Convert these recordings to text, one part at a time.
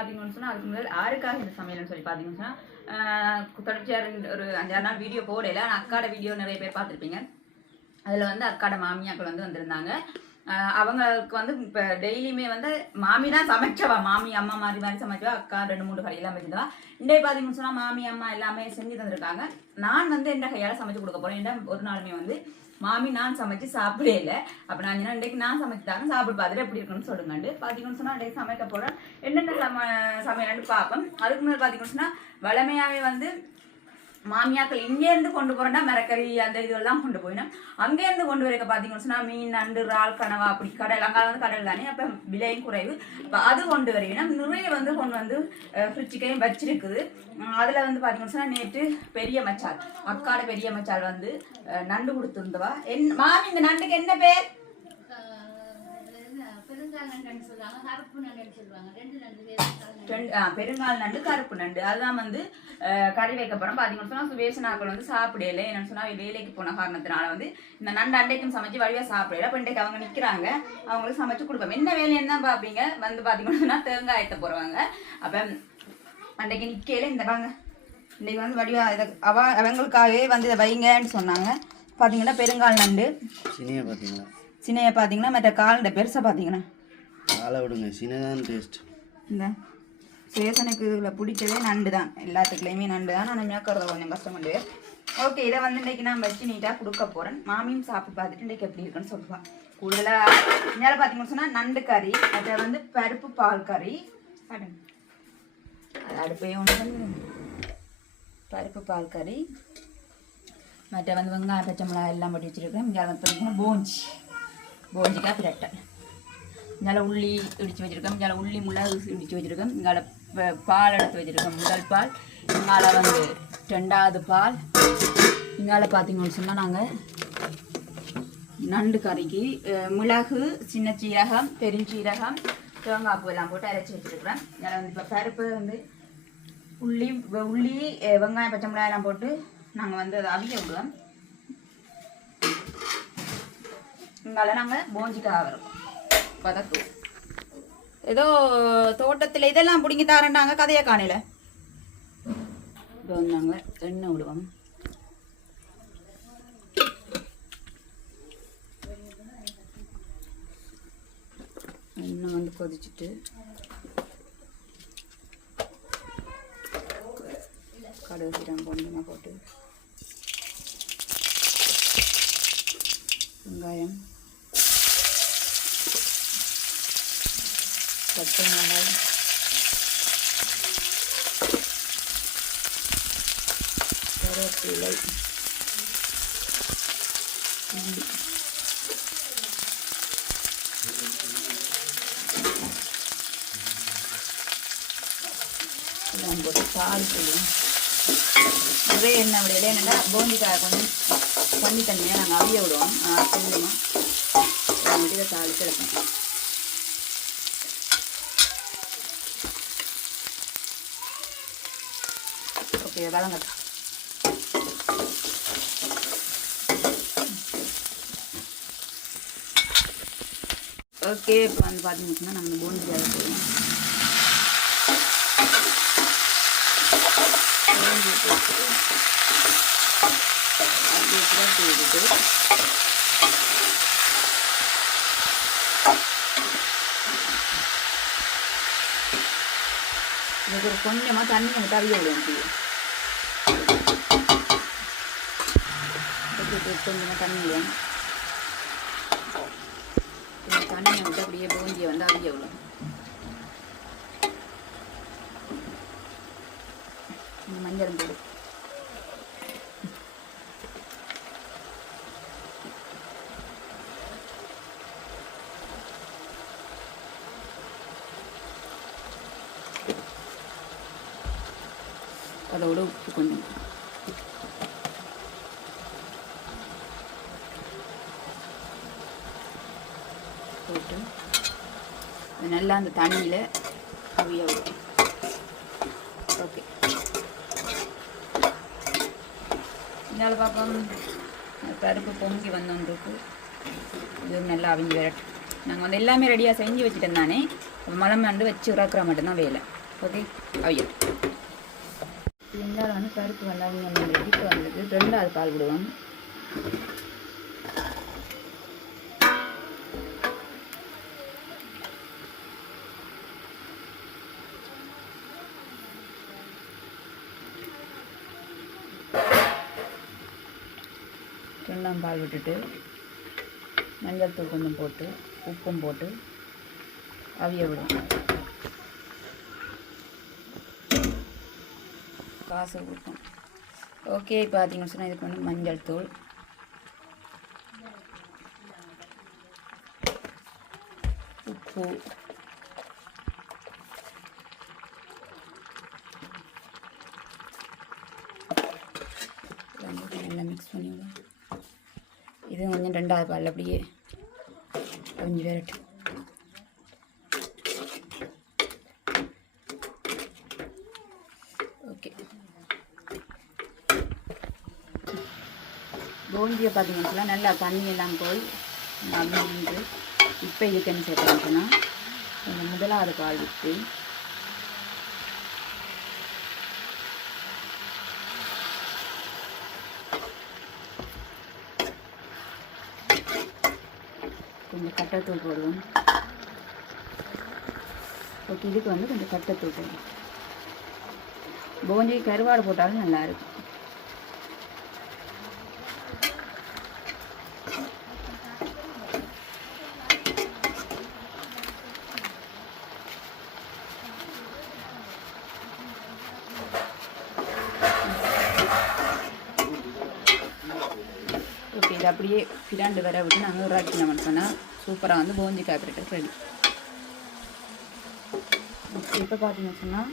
பார்த்தீங்கன்னு சொன்னால் அதுக்கு முதல் யாருக்காக இந்த சமையல்னு சொல்லி பார்த்தீங்கன்னு சொன்னால் தொடர்ச்சியாக ரெண்டு ஒரு அஞ்சாறு நாள் வீடியோ போடல. ஆனால் அக்காட வீடியோ நிறைய பேர் பார்த்துருப்பீங்க. அதில் வந்து அக்காட மாமியாக்கள் வந்து வந்திருந்தாங்க. அவங்களுக்கு வந்து இப்போ டெய்லியுமே வந்து மாமி தான் சமைச்சவா? மாமி அம்மா மாதிரி மாதிரி சமைச்சவா? அக்கா ரெண்டு மூணு கறி எல்லாம் வச்சிருந்தவா இன்றைய பார்த்தீங்கன்னு சொன்னால் மாமி அம்மா எல்லாமே செஞ்சு தந்திருக்காங்க. நான் வந்து எந்த கையால் சமைச்சு கொடுக்க போறேன். ஏன்னா ஒரு நாளுமே வந்து மாமி நான் சமைச்சு சாப்பிடவே இல்லை. அப்போ நான் சொன்னேன் இன்றைக்கு நான் சமைச்சு தாங்க சாப்பிட்டு பார்த்துட்டு எப்படி இருக்குன்னு சொல்லுங்கண்டு பார்த்தீங்கன்னு சொன்னால் இன்றைக்கு சமைக்க போகிறேன் என்னென்ன சம சமையல்னு பார்ப்போம். அதுக்கு முன்னாடி பார்த்தீங்கன்னு சொன்னால் வளமையாகவே வந்து மாமியாக்கள் இங்கேருந்து கொண்டு போறேன்னா மரக்கறி அந்த இதெல்லாம் கொண்டு போயிடும் அங்கேருந்து கொண்டு வரக்க பார்த்தீங்கன்னு சொன்னா மீன் நண்டு இறால் கனவா அப்படி கடல் அங்கே வந்து கடல் தானே அப்போ விலையும் குறைவு. இப்போ அது கொண்டு வரையினோம். நிறைய வந்து கொண்டு வந்து ஃப்ரிட்ஜுக்கையும் வச்சிருக்குது. அதில் அதுல வந்து பார்த்தீங்கன்னு சொன்னால் நேற்று பெரிய மச்சால் அக்காட பெரிய மச்சால் வந்து நண்டு கொடுத்துருந்தவா. என் மாமி இந்த நண்டுக்கு என்ன பேர்? பெருங்கால் நண்டுன்னு சொல்லுவாங்க கருப்பு நண்டுன்னு சொல்லுவாங்க. ரெண்டு நண்டு பெருங்கால் நண்டு கருப்பு நண்டு. அதுதான் வந்து கறி வைக்க போறோம். பார்த்தீங்கன்னு சொன்னா சுவேசனாக்கள் வந்து சாப்பிடல. என்னன்னு சொன்னா வேலைக்கு போன காரணத்தினால வந்து இந்த நண்டு அண்டைக்கும் சமைச்சு வழியா சாப்பிடல. அப்போ இன்றைக்கு அவங்க நிக்கிறாங்க. அவங்களுக்கு சமைச்சு கொடுப்போம். என்ன வேலைன்னு தான் பார்ப்பீங்க வந்து பார்த்தீங்கன்னா சொன்னா தேங்காய் ஏற்ற போறவங்க. அப்போ அன்றைக்கு நிக்கையில இந்த வாங்க இன்னைக்கு வந்து வடிவா இதை அவ அவங்களுக்காகவே வந்து இதை வைங்கன்னு சொன்னாங்க. பார்த்தீங்கன்னா பெருங்கால் நண்டு. சினியை பார்த்தீங்களா சின்னையை பார்த்தீங்கன்னா மற்ற கால் பெருசை பார்த்தீங்கன்னா ஆளை விடுங்க. சின்னதான் டேஸ்ட் இந்த சேசனுக்கு இதில் பிடிச்சதே நண்டு தான் எல்லாத்துக்குலேயுமே நண்டு தான் ஆனால் மேற்கிறது கொஞ்சம் கஷ்டப்பட்டு. ஓகே இதை வந்து இன்றைக்கி நான் வச்சு நீட்டாக கொடுக்க போகிறேன் மாமியும் சாப்பிட்டு பார்த்துட்டு இன்றைக்கி எப்படி இருக்குன்னு சொல்லுவாள் கூடுதலாக இந்தால பார்த்தீங்கன்னு சொன்னால் நண்டு கறி அதை வந்து பருப்பு பால் கறி. அது அடுப்பையும் ஒன்று பருப்பு பால் கறி. மற்ற வந்து வெங்காயம் பச்சை மிளகாய் எல்லாம் போட்டு வச்சுருக்கேன் இங்கே வந்து பார்த்தீங்கன்னா போஞ்சி. போஞ்சிக்காய் பிரட்டை. இங்கே உள்ளி இடித்து வச்சுருக்கோம் இங்கே உள்ளி மிளகு இடித்து வச்சுருக்கோம் இங்கே பால் எடுத்து வச்சுருக்கோம். முதல் பால். இங்கால வந்து ரெண்டாவது பால். இங்கால பார்த்தீங்கன்னு சொன்னால் நாங்கள் நண்டு கறிக்கு மிளகு சின்ன சீரகம் பெருஞ்சீரகம் தேங்காய் பூ எல்லாம் போட்டு அரைச்சி வச்சுருக்குறேன் இதில் வந்து இப்போ பருப்பு வந்து உள்ளி உள்ளி வெங்காயம் பச்சை மிளகாய் எல்லாம் போட்டு நாங்கள் வந்து அதை அவிய விடுவோம் இங்கால நாங்கள் போஞ்சிக்காக இருக்கோம் பதக்குவோம் ஏதோ தோட்டத்தில் இதெல்லாம் பிடிங்கி தாரண்டாங்க கதையை காணல. இப்போ வந்தாங்க எண்ணெய் விடுவோம் எண்ணெய் வந்து கொதிச்சுட்டு. கடுகு சீரகம் கொஞ்சமாக போட்டு. வெங்காயம். பச்சை மிளகாய். கருவேப்பிலை. இஞ்சி இதெல்லாம் போட்டு பால் செய்யும் நிறைய எண்ணெய் விடையில என்னென்னா போண்டிக்காய் கொஞ்சம் தண்ணி தண்ணியாக நாங்கள் அவிய விடுவோம். கொஞ்சமாக இதை தாளிச்சு எடுப்போம். ஓகே ஓகே இப்போ வந்து பார்த்தீங்கன்னா நம்ம போண்டி ஜாய் போடுவோம் போண்டி இதுக்கு ஒரு கொஞ்சமாக தண்ணி விடுவோம் டீ கொஞ்சமாக தண்ணி விடுவோம் இந்த தண்ணியை விட்டு அப்படியே பூந்தியை வந்து அவிய விடும் மஞ்சள் போடு அதோட உப்பு கொஞ்சம் போட்டு அது நல்லா அந்த தண்ணியில் அவிய விடும் ஓகே இந்தால பார்ப்போம். பருப்பு பொங்கி வந்தோன்றிருக்கு இது நல்லா அவிஞ்சு விரட்டும். நாங்கள் வந்து எல்லாமே ரெடியாக செஞ்சு வச்சுட்டோம் தானே மலம் வந்து வச்சு உறக்குற மட்டும்தான் வேலை. ஓகே அவியும் இருந்தாலும் வந்து பருப்பு வந்து அவங்க நம்ம ரெடிக்கு வந்தது ரெண்டாவது பால் விடுவோம் ரெண்டாம் பால் விட்டுட்டு மஞ்சள் தூள் கொஞ்சம் போட்டு உப்பும் போட்டு அவிய விடும் காசு கொடுப்போம் ஓகே பார்த்தீங்கன்னு சொன்னால் இதுக்கு வந்து மஞ்சள் தூள். உப்பு. எல்லாம் நல்லா மிக்ஸ் பண்ணிவிடுவோம் இது கொஞ்சம் ரெண்டாவது பால் அப்படியே கொஞ்சம் விரட்டு. ஓகே. பூந்தியை பார்த்தீங்கன்னா நல்லா தண்ணி எல்லாம் போய் அப்படின்னு இப்போ இதுக்கு என்ன சேர்த்துனா முதலாவது பால் விட்டு கொஞ்சம் கட்டத்தூள் போடுவோம். ஓகே இதுக்கு வந்து கொஞ்சம் கட்டத்தூள் போடுவோம். போஞ்சி கருவாடு போட்டாலும் நல்லாயிருக்கும். ஓகே இது அப்படியே பிராண்டு வர விட்டு நாங்கள் இறாக்கி நம்ம பண்ணால் சூப்பராக வந்து பூந்தி காப்பிட்டு ரெடி இப்போ பார்த்தீங்கன்னு சொன்னால்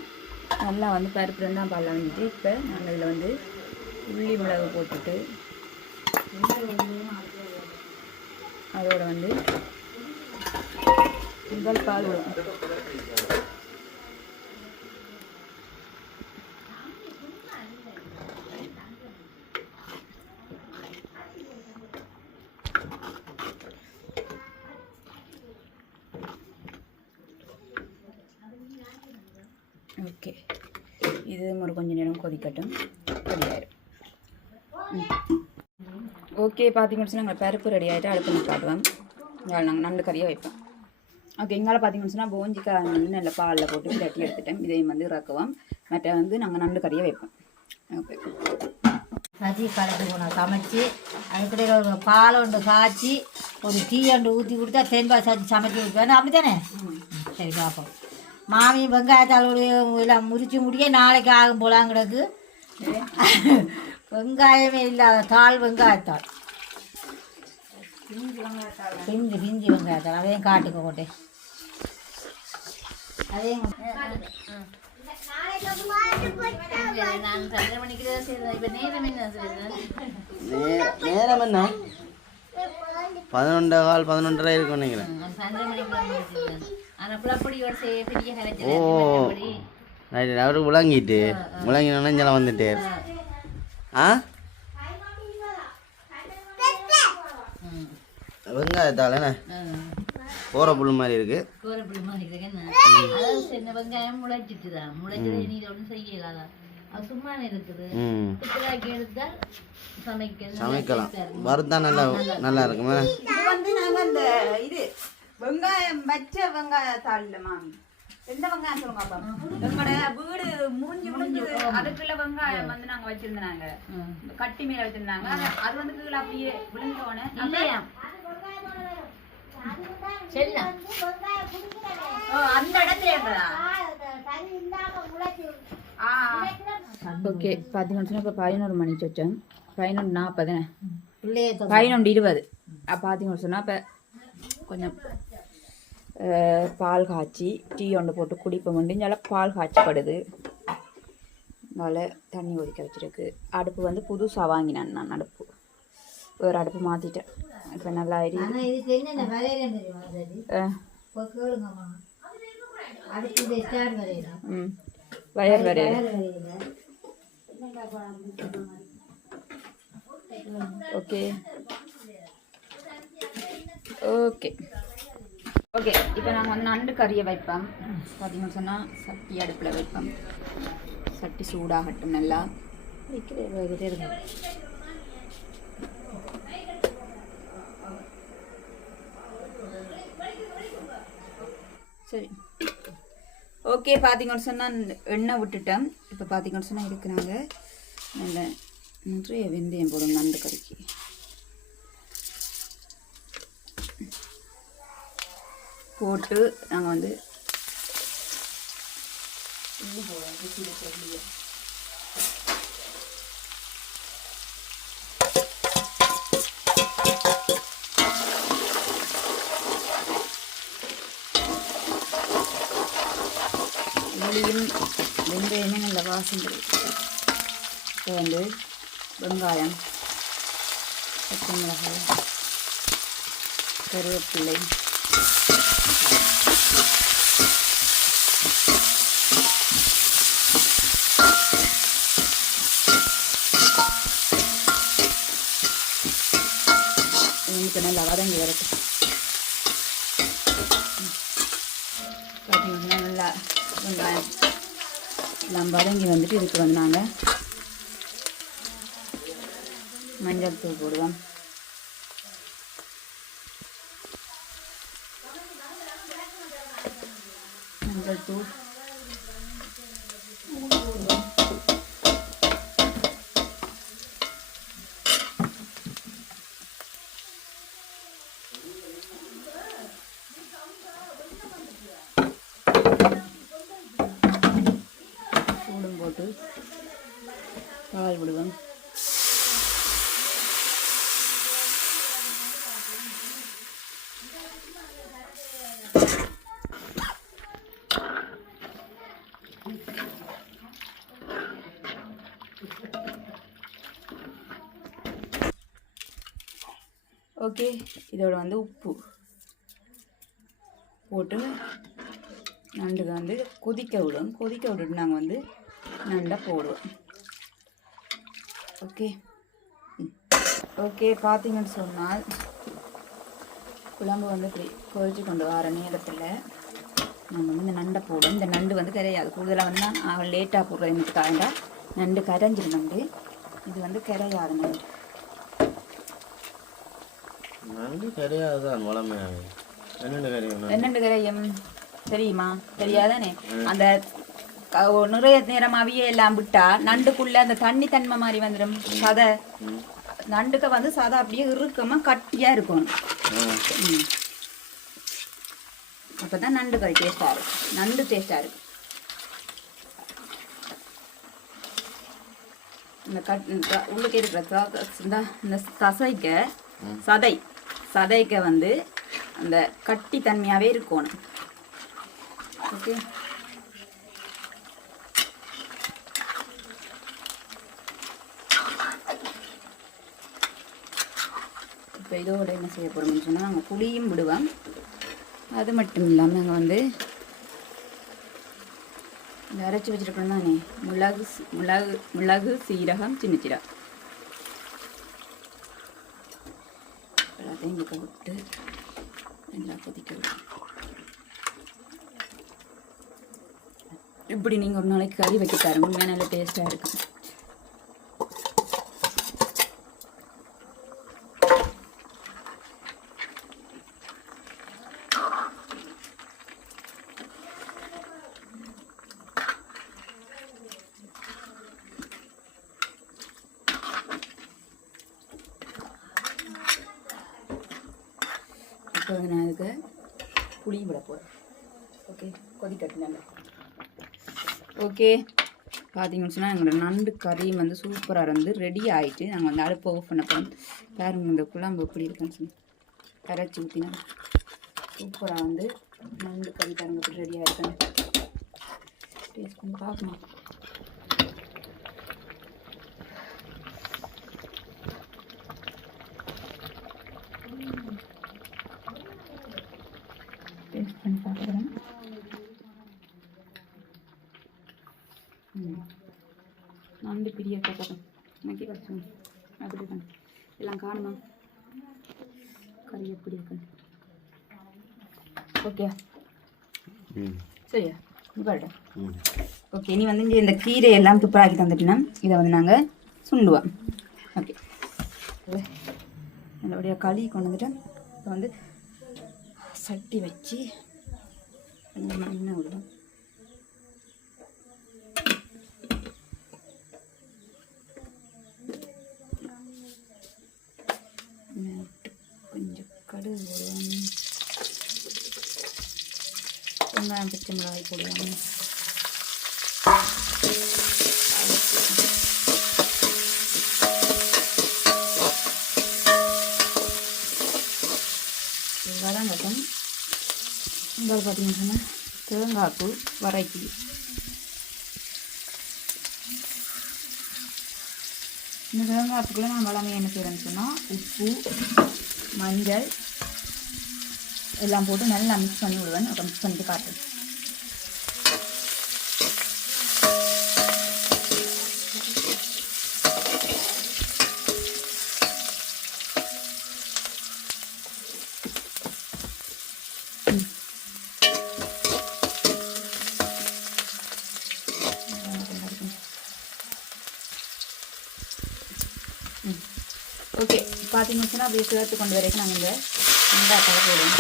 நல்லா வந்து பருப்பு இருந்தால் பாலில் வந்துட்டு இப்போ நாங்கள் இதில் வந்து உள்ளி மிளகு போட்டுட்டு அதோட வந்து முதல் பால் விடும் ஓகே இது ஒரு கொஞ்ச நேரம் கொதிக்கட்டும். ரெடியாயிடும் ஓகே பார்த்தீங்கன்னு நாங்கள் பருப்பு ரெடி ஆகிட்டு அடுப்பு நிப்பாட்டுவோம் நாங்கள் நண்டு கறியாக வைப்போம். ஓகே எங்கால பார்த்தீங்கன்னு சொன்னால் போஞ்சிக்காய் வந்து நல்ல பாலில் போட்டு கட்டி எடுத்துட்டோம் இதையும் வந்து இறக்குவோம். மற்ற வந்து நாங்கள் நண்டு கறியாக வைப்போம். ஓகே சதி கலந்து போனோம் சமைச்சு அதுக்கிடையில் ஒரு பால் ஒன்று காய்ச்சி ஒரு டீ ஒன்று ஊற்றி கொடுத்தா தேன்பாய் சாச்சி சமைச்சு கொடுப்பேன் அப்படி தானே சரி பார்ப்போம் மாமி வெங்காயத்தாளுடைய எல்லாம் முறிச்சு முடிய நாளைக்கு ஆகும் போலாங்கிறது வெங்காயமே இல்லாத தாள் வெங்காயத்தாள். பிஞ்சு பிஞ்சு வெங்காயத்தாள். அதையும் காட்டுக்க போட்டேன் அதையும் நேரம் என்ன? பதினொன்றே கால் பதினொன்றரை இருக்கும் நினைக்கிறேன். ஓ. ரைட் அவரு முழங்கிட்டு முழங்கினோடனே இங்கே வந்துட்டு ஆ. வெங்காயத்தால் என்ன? போகிற புல் மாதிரி இருக்கு. கோரப்பொடி மாதிரி இருக்கேன் அதாவது சின்ன வெங்காயம் முளைச்சிட்டு தான் முளைச்சது நீ ஒன்றும் செய்யலாதா அது சும்மா இருக்குது. சமைக்கலாம். வறுத்தா நல்லா நல்லா இருக்குமா. வந்து நாங்கள் அந்த இது. வெங்காயம் வச்ச வெங்காயத்தாள் மாமி. எந்த வெங்காயம் சொல்லுங்க அப்பா? எங்களோட வீடு முறிஞ்சு முறிஞ்சு அதுக்குள்ள வெங்காயம் வந்து நாங்க வச்சிருந்தாங்க. கட்டி மேல வச்சிருந்தாங்க. அது- அது வந்து கீழே அப்படியே விழுந்தோடனே இல்லையா? அந்த இடத்துல இருக்குதா ஓகே பார்த்தீங்கன்னு சொன்னால் இப்போ பதினோரு மணிக்கு வச்சோம் பதினொன்று நாற்பது பிள்ளைய பதினொன்று இருபது. பார்த்தீங்கன்னு சொன்னால் இப்போ கொஞ்சம் பால் காய்ச்சி டீ ஒன்று போட்டு குடிப்போம் முடிஞ்சால பால் காய்ச்சப்படுது அதனால் தண்ணி ஒதுக்க வச்சிருக்கு அடுப்பு வந்து புதுசாக வாங்கினேன் நான் அடுப்பு ஒரு அடுப்பு மாற்றிட்டேன் இப்போ நல்லா ம் வயர் வரையில ஓகே ஓகே ஓகே இப்போ நாங்கள் வந்து நண்டு கறியை வைப்போம். பார்த்தீங்கன்னு சொன்னால் சட்டி அடுப்பில் வைப்போம். சட்டி சூடாகட்டும் நல்லா. வைக்கிறேன் இருங்க சரி. ஓகே பார்த்தீங்கன்னு சொன்னால் எண்ணெய் விட்டுட்டேன். இப்போ பார்த்தீங்கன்னு சொன்னால் இதுக்கு நாங்கள் நல்ல நிறைய வெந்தயம் போடும் நண்டு கறிக்கு. போட்டு நாங்கள் வந்து உள்ளி உள்ளியும் வெந்தயமே நல்ல வாசம் கிடைக்கும். இப்போ வந்து வெங்காயம் பச்சை மிளகாய் கருவேப்பிள்ளை எனக்கு நல்லா வதங்கி வரட்டும் பார்த்தீங்கன்னா நல்லா வெங்காயம் எல்லாம் வதங்கி வந்துட்டு இதுக்கு வந்தாங்க மஞ்சள் தூள் போடுவோம் மஞ்சள் தூள் சூடும் போட்டு பால் விடுவோம் ஓகே இதோட வந்து உப்பு போட்டு நண்டுக்கு வந்து கொதிக்க விடும். கொதிக்க விட்டுட்டு நாங்கள் வந்து நண்டை போடுவோம். ஓகே. ஓகே பார்த்தீங்கன்னு சொன்னால் குழம்பு வந்து இப்படி கொதிச்சு கொண்டு வர நேரத்தில் நாங்கள் வந்து இந்த நண்டை போடுவோம். இந்த நண்டு வந்து கிடையாது. கூடுதலாக வந்து நான் லேட்டாக போடுறேன். எனக்கு காய்ந்தா நண்டு கரைஞ்சிரும் நண்டு இது வந்து கரையாது நண்டு நண்டு கிடையாது தான் வளமையாக என்னண்டு கரையும்? தெரியுமா? தெரியாதானே? அந்த நிறைய நேரம் அவிய எல்லாம் விட்டா நண்டுக்குள்ள அந்த தண்ணி தன்மை மாதிரி வந்துடும் சதை. நண்டுக்கு வந்து சதை அப்படியே இறுக்கமா கட்டியா இருக்கணும் ம். அப்பதான் நண்டு கறி டேஸ்டா இருக்கும். நண்டு டேஸ்டா இருக்கும். இந்த கட் உள்ளுக்கு இருக்கிற இந்த இந்த தசைக்க சதை சதைக்க வந்து அந்த கட்டி தன்மையாவே இருக்கணும். ஓகே? இப்போ இதோட என்ன செய்ய போகிறோம்னு சொன்னால் நாங்கள் புளியும் விடுவோம். அது மட்டும் இல்லாமல் நாங்கள் வந்து இந்த அரைச்சி வச்சுருக்கோம் தானே மிளகு மிளகு மிளகு சீரகம் சின்ன சீரகம் எல்லாத்தையும் இங்கே விட்டு நல்லா கொதிக்க விடும் இப்படி நீங்கள் ஒரு நாளைக்கு கறி வைக்க பாருங்க உண்மையாக நல்ல டேஸ்ட்டாக இருக்கும் இப்போ நான் அதுக்கு புளி விட போகிறேன் ஓகே கொதி நல்லா ஓகே பார்த்தீங்கன்னு சொன்னால் எங்களோட நண்டு கறியும் வந்து சூப்பராக இருந்து ரெடி ஆகிட்டு நாங்கள் வந்து அடுப்பை ஆஃப் பண்ண போகிறோம் பாருங்க இந்த குழம்பு எப்படி இருக்குன்னு சொல்லி. கரைச்சி ஊற்றினா சூப்பராக வந்து நண்டு கறி பாருங்க ரெடி ஆகிருக்கேன் டேஸ்ட் பண்ணி பார்க்கணும் டேஸ்ட் பண்ணி பார்க்குறேன் ம் நண்டு பிரிய கட்டணும் மக்கி வச்சோம் அப்படி தான் நான் காணுமா? கறி எப்படி இருக்கு ஓகே ம். சரியா? பாருடா. ம். ஓகே நீ வந்து இங்கே இந்த கீரை எல்லாம் துப்புராக்கி தந்துட்டினா இதை வந்து நாங்கள் சுண்டுவோம். ஓகே நல்லபடியாக களி கொண்டு வந்துட்டு இப்போ வந்து சட்டி வச்சு எண்ணெய் விடுவோம் எண்ணெய் விட்டு கொஞ்சம் கடுகு போடுவோம் வெங்காயம் பச்சை மிளகாய் போடுவாங்க வதங்கட்டும் இங்கே பார்த்தீங்கன்னா தேங்காய்ப்பு வரைக்கி. இந்த தேங்காய்ப்புக்குள்ள நான் வளமையை என்ன செய்கிறேன்னு சொன்னால் உப்பு மஞ்சள் எல்லாம் போட்டு நல்லா மிக்ஸ் பண்ணி விடுவேன். அப்புறம் மிக்ஸ் பண்ணிட்டு காட்டுறேன். ஓகே பார்த்தீங்கன்னு சொன்னால் அப்படியே சேர்த்து கொண்டு வரைக்கும் நாங்கள் இந்த வெங்காயத்தை போடுவோம்.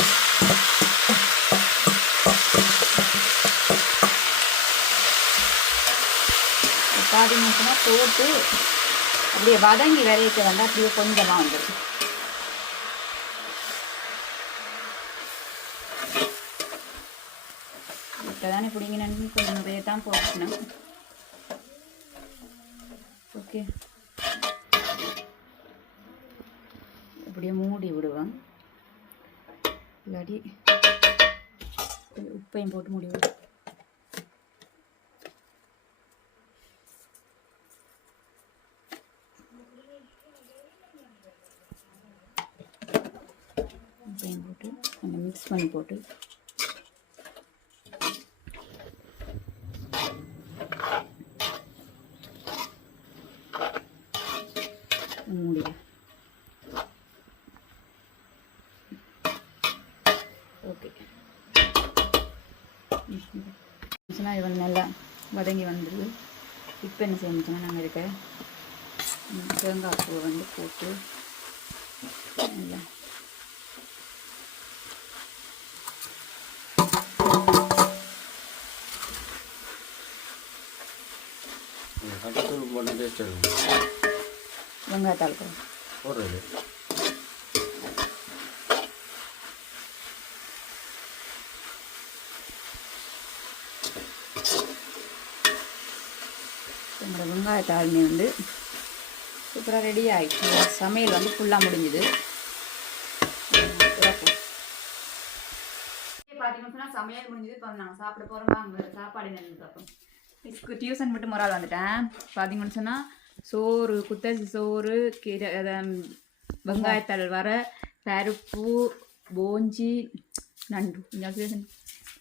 பார்த்தீங்கன்னு போட்டு அப்படியே வதங்கி விரைக்க வந்தால் அப்படியே கொஞ்சமாக வந்துடும் இப்போ தானே பிடிங்கினு கொஞ்சம் நிறைய தான் போட்டுக்கணும். ஓகே அப்படியே மூடி விடுவேன். இல்லாட்டி உப்பையும் போட்டு மூடி விடுவேன். உப்பையும் போட்டு அந்த மிக்ஸ் பண்ணி போட்டு மூடிடுவேன் ஓகே சொன்னால் இது வந்து நல்லா வதங்கி வந்துடுது இப்போ என்ன செய்யணுச்சுன்னா நாங்கள் இருக்க? தேங்காய் பூவை வந்து போட்டு நல்லா. வெங்காயத்தாள் போடுறது. எங்களோட வந்து சூப்பராக ரெடி ஆயிடுச்சு. சமையல் வந்து ஃபுல்லாக முடிஞ்சுது. பார்த்தீங்கன்னா சமையல் முடிஞ்சது. இப்போ நாங்கள் சாப்பிட போகிறோம் அங்கே சாப்பாடு என்னன்னு பார்ப்போம் ஸ்கூ- டியூஷன் விட்டு மொரால் ஆள் வந்துட்டேன். பார்த்தீங்கன்னு சொன்னால் சோறு குத்தரிசி சோறு கீரை அத, ம், வெங்காயத்தாள் வர பருப்பு போஞ்சி நண்டு. இந்த சேசன்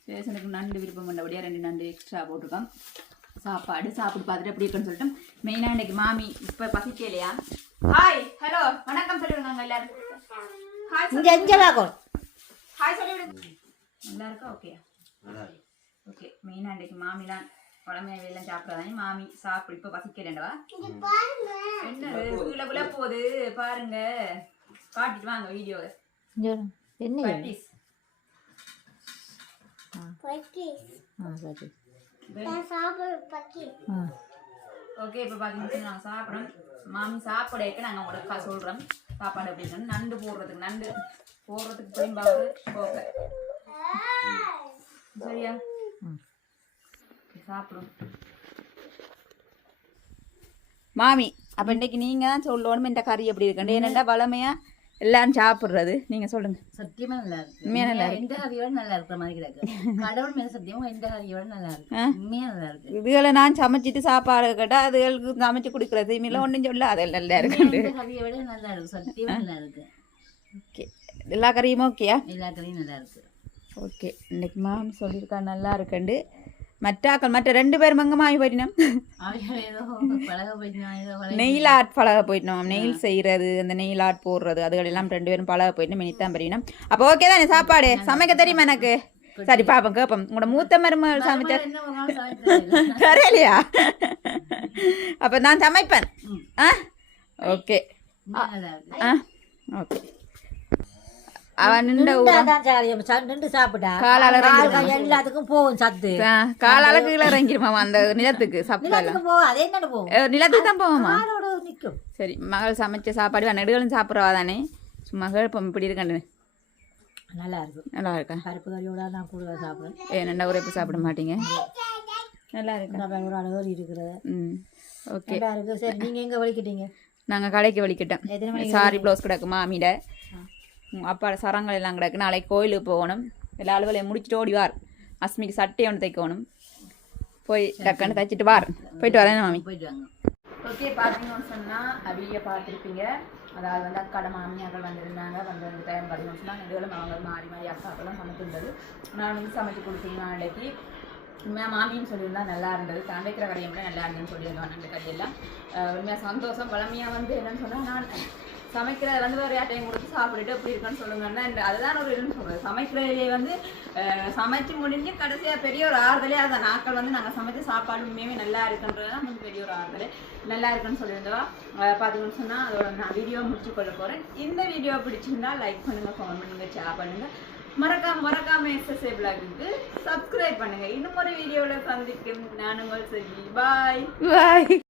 சேசனுக்கு நண்டு விருப்பம் பண்ணபடியாக ரெண்டு நண்டு எக்ஸ்ட்ரா போட்டிருக்கோம். சாப்பாடு சாப்பிட்டு பார்த்துட்டு எப்படி இருக்குன்னு சொல்லிட்டு மெயினாக இன்னைக்கு மாமி இப்போ பசிக்கலையா? ஹாய் ஹலோ வணக்கம் சொல்லிவிடுங்க எல்லாரும். ஹாய் இங்கே எங்கே ஹாய் சொல்லிவிடுங்க. நல்லா இருக்கா? ஓகே ஓகே மெயினாக இன்றைக்கு மாமிலாம் குழம்பு வெளிலாம் சாப்பிடாதானே மாமி சாப்பிடு இப்போ பசிக்கலண்டவா என்ன கீழே விழ போகுது. பாருங்க. காட்டிட்டு வாங்க வீடியோவை என்ன பட்டீஸ் ஆ. சரி ஆ ஓகே இப்போ பார்த்தீங்கன்னா நாங்கள் சாப்பிட்றோம் மாமி சாப்பிடக்கு நாங்கள் உங்களுக்கு சொல்கிறோம் சாப்பாடு எப்படி இருக்குன்னு. நண்டு போடுறதுக்கு நண்டு. போடுறதுக்கு திரும்பாவது போக சரியா? சாப்பிடும் மாமி அப்போ இன்னைக்கு நீங்கள் தான் சொல்லணும் இந்த கறி எப்படி இருக்குன்னு. ஏன்னா வளமையா எல்லாரும் சாப்பிட்றது. நீங்கள் சொல்லுங்க. சத்தியமா நல்லா இருக்கு. உண்மையா நல்லா எந்த கறியோட நல்லா இருக்கிற மாதிரி கிடக்கு? கடவுள் மேல சத்தியமா எந்த கறியோட நல்லா இருக்கு? உண்மையா நல்லா இருக்கு. இதுகளை நான் சமைச்சிட்டு சாப்பாடு கேட்டால் அதுகளுக்கு சமைச்சு கொடுக்குறது. இனிமேல் ஒன்றும் சொல்ல அதெல்லாம் நல்லா இருக்கு. எந்த விட நல்லா இருக்கு? சத்தியமா நல்லா இருக்கு. ஓகே. எல்லா கறியுமே ஓகேயா? எல்லா கறியும் நல்லா இருக்கு. ஓகே. இன்னைக்கு மாமி சொல்லியிருக்கா நல்லா இருக்குண்டு. ஏதோ பழக போயிட்டு ஏதோ பழக நெயில் ஆர்ட் பழக போயிட்டோம் நெயில் செய்யறது அந்த நெயில் ஆர்ட் போடுறது அதுகள் எல்லாம் ரெண்டு பேரும் பழக போயிட்டு மினித்தான் பெரியணும் அப்போ ஓகே தானே சாப்பாடு சமைக்க தெரியுமா எனக்கு சரி பாப்போம் கேப்போம் உங்களோட மூத்த மருமகள் சமைச்சா. தெரியலையா அப்போ நான் சமைப்பேன் ஆ ஓகே. ஆ ஓகே அவன் நின்ற நின்று சாப்பிட்டா? காலால எல்லாத்துக்கும் போகும் சத்து. காலால கீழே இறங்கிருமாமா அந்த நிலத்துக்கு சப்பெல்லாம் நிலத்துக்கு தான் போவோமா? சரி மகள் சமைச்ச சாப்பாடு நெடுகளும் சாப்பிட்றவா தானே? சும்மா கேட்போம் இப்படி இருக்கண்டு நல்லா இருக்கும் நல்லா இருக்கா? பருப்பு கறியோட நான் கூட சாப்பிடுவேன். ஏ நண்டா உரைப்பு சாப்பிட மாட்டீங்க? நல்லா இருக்கா? ஒரு இருக்கிறது ம் ஓகே. சரி நீங்க எங்க வலிக்கிட்டீங்க? நாங்கள் கடைக்கு வலிக்கிட்டோம். சாரி ப்ளவுஸ் கிடக்கு மாமிட அப்பா சரங்கள் எல்லாம் கிடக்கு. நாளைக்கு கோயிலுக்கு போகணும். எல்லா அலுவலையும் முடிச்சுட்டு ஓடிவார் அஸ்மிக்கு சட்டை ஒன்று தைக்கணும். போய் டக்குன்னு தைச்சிட்டு வார். போயிட்டு வரேன் மாமி. போயிட்டு வாங்க. ஓகே பார்த்தீங்கன்னு சொன்னால் அவிய பார்த்துருப்பீங்க. அதாவது வந்து அக்காட மாமியார்கள் வந்திருந்தாங்க. வந்து வந்து டைம் பார்த்தீங்கன்னு சொன்னால் நெடுகளும் அவங்க மாறி மாறி அக்காக்கெல்லாம் சமைச்சிருந்தது. நான் வந்து சமைச்சு கொடுத்தீங்கன்னா நாளைக்கு. உண்மையாக மாமின்னு சொல்லியிருந்தா நல்லா இருந்தது. சமைக்கிற கடையை விட நல்லா இருந்ததுன்னு சொல்லியிருந்தோம் ரெண்டு கடையெல்லாம் உண்மையாக சந்தோஷம் பழமையாக வந்து என்னன்னு சொன்னால் நான் சமைக்கிறத வந்து வேறு யார்ட்டையும் கொடுத்து சாப்பிட்டுட்டு எப்படி இருக்குன்னு சொல்லுங்கன்னா இந்த அதுதான் ஒரு இதுன்னு சொல்கிறது சமைக்கிறதே வந்து சமைச்சு முடிஞ்சு கடைசியாக பெரிய ஒரு ஆறுதலே அந்த நாட்கள் வந்து நாங்கள் சமைச்ச சாப்பாடு உண்மையுமே நல்லா இருக்குன்றது தான் வந்து பெரிய ஒரு ஆறுதல். நல்லா இருக்குன்னு சொல்லியிருந்தவா. பார்த்துக்கணும்னு சொன்னால் அதோட நான் வீடியோ முடிச்சு கொள்ள போகிறேன் இந்த வீடியோ பிடிச்சிருந்தா லைக் பண்ணுங்கள் கமெண்ட் பண்ணுங்கள் ஷேர் பண்ணுங்கள் மறக்காம மறக்காம எஸ்எஸ்ஏ பிளாகுக்கு சப்ஸ்கிரைப் பண்ணுங்க. இன்னும் ஒரு வீடியோவில் சந்திக்கும். நான் உங்கள் பாய் பாய்